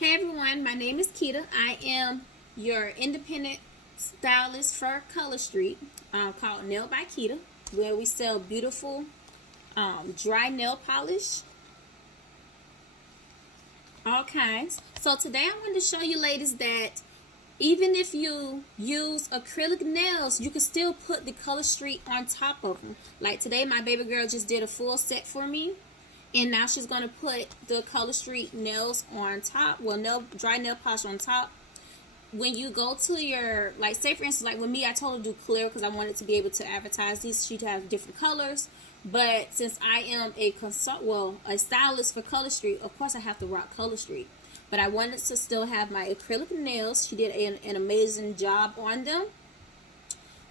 Hey everyone, my name is Keita. I am your independent stylist for Color Street, called Nail by Keita, where we sell beautiful dry nail polish, all kinds. So today I wanted to show you ladies that even if you use acrylic nails, you can still put the Color Street on top of them. Like today, my baby girl just did a full set for me. And now she's going to put the Color Street nails on top. Well, dry nail polish on top. When you go to your, like, say for instance, like with me, I told her to do clear because I wanted to be able to advertise these. She'd have different colors. But since I am a stylist for Color Street, of course I have to rock Color Street. But I wanted to still have my acrylic nails. She did an amazing job on them.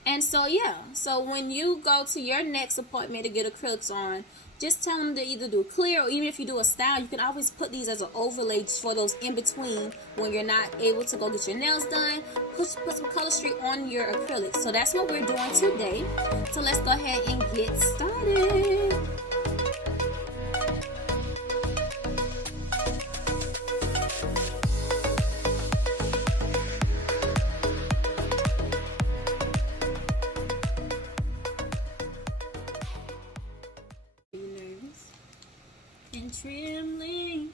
And so, yeah. So when you go to your next appointment to get acrylics on, just tell them to either do clear, or even if you do a style, you can always put these as an overlay for those in between when you're not able to go get your nails done. Put some Color Street on your acrylics. So that's what we're doing today. So let's go ahead and get started. And trembling,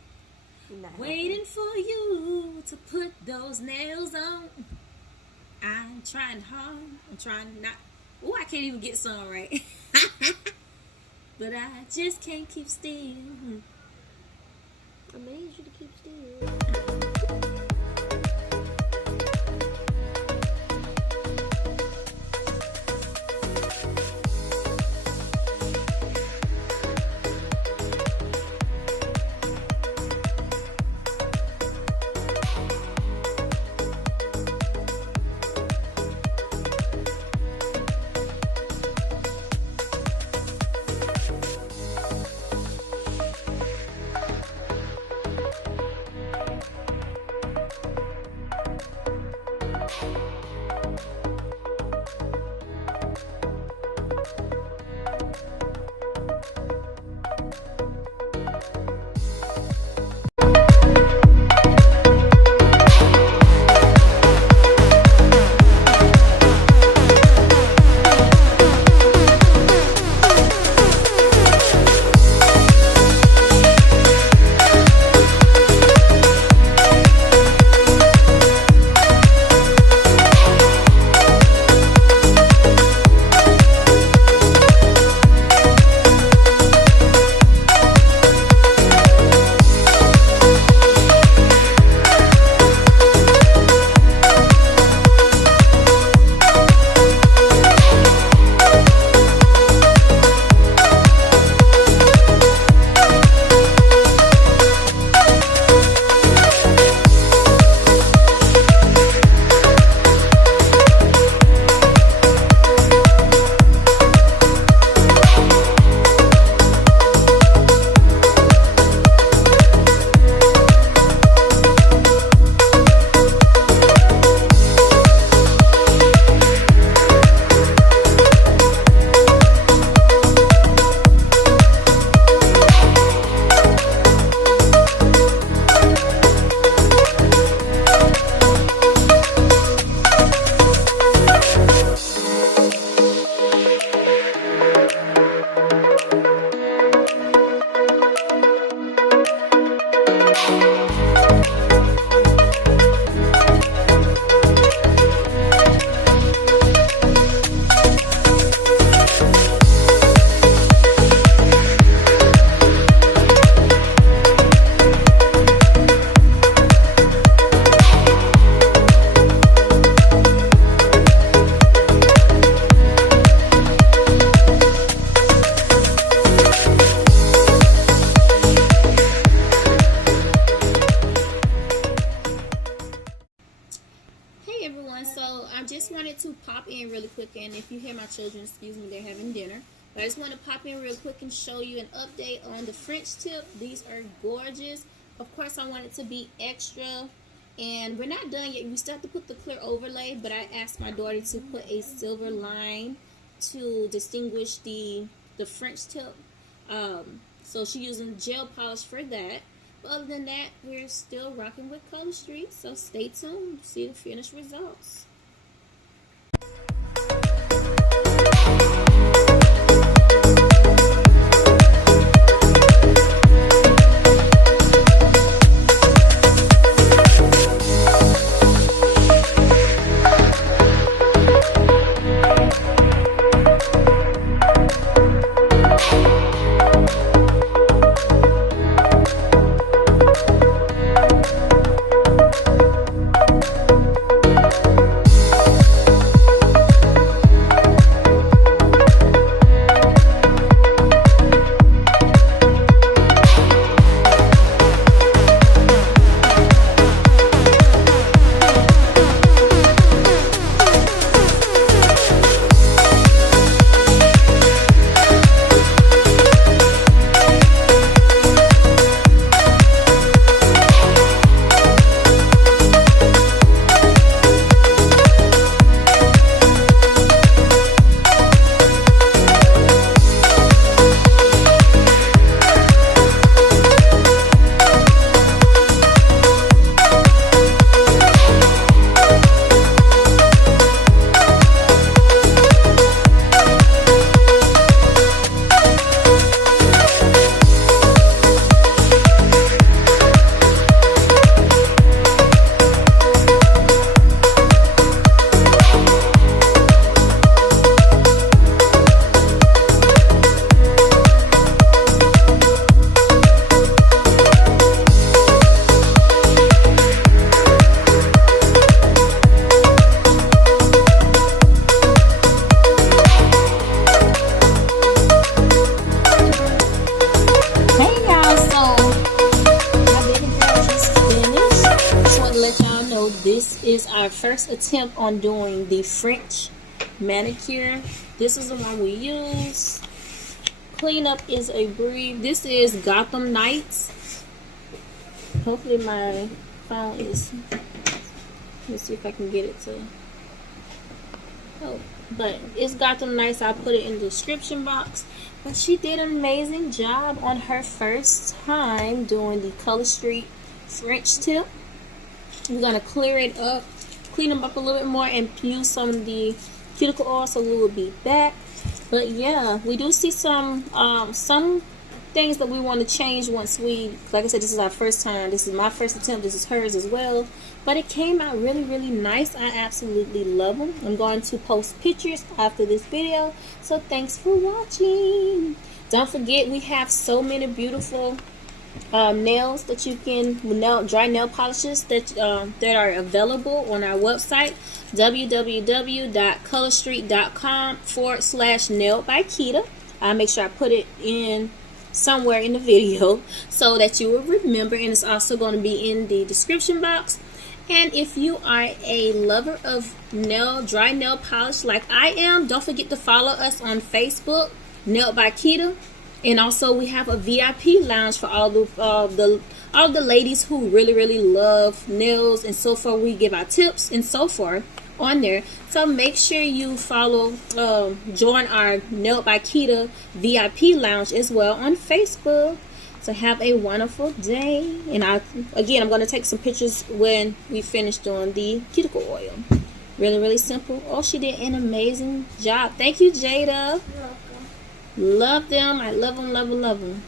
waiting for you to put those nails on. I'm trying hard. I'm trying not. Oh, I can't even get some right. But I just can't keep still. I made you to keep still. So I just wanted to pop in really quick, and if you hear my children, excuse me, they're having dinner. But I just want to pop in real quick and show you an update on the French tip. These are gorgeous. Of course, I want it to be extra, and we're not done yet. We still have to put the clear overlay, but I asked my daughter to put a silver line to distinguish the French tip. So she's using gel polish for that. other than that, we're still rocking with Color Street, so stay tuned to see the finished results. This is our first attempt on doing the French manicure. This is the one we use. Cleanup is a breeze. This is Gotham Nights. Hopefully my phone is, let's see if I can get it to, oh, but it's Gotham Nights. I'll put it in the description box. But she did an amazing job on her first time doing the Color Street French tip. We're going to clear it up, clean them up a little bit more, and use some of the cuticle oil, so we will be back. But yeah, we do see some things that we want to change once we, like I said, this is our first time. This is my first attempt. This is hers as well. But it came out really, really nice. I absolutely love them. I'm going to post pictures after this video. So thanks for watching. Don't forget, we have so many beautiful nails that you can, dry nail polishes that are available on our website, www.colorstreet.com/nailed-by-Keita. I'll make sure I put it in somewhere in the video so that you will remember, and it's also going to be in the description box. And if you are a lover of dry nail polish like I am, don't forget to follow us on Facebook, Nailed by Keita. And also we have a VIP lounge for all the ladies who really, really love nails and so forth. We give our tips and so forth on there. So make sure you follow, join our Nailed by Keita VIP lounge as well on Facebook. So have a wonderful day. And I'm going to take some pictures when we finish doing the cuticle oil. Really, really simple. Oh, she did an amazing job. Thank you, Jada. Love them. I love them, love them, love them.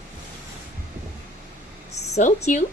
So cute.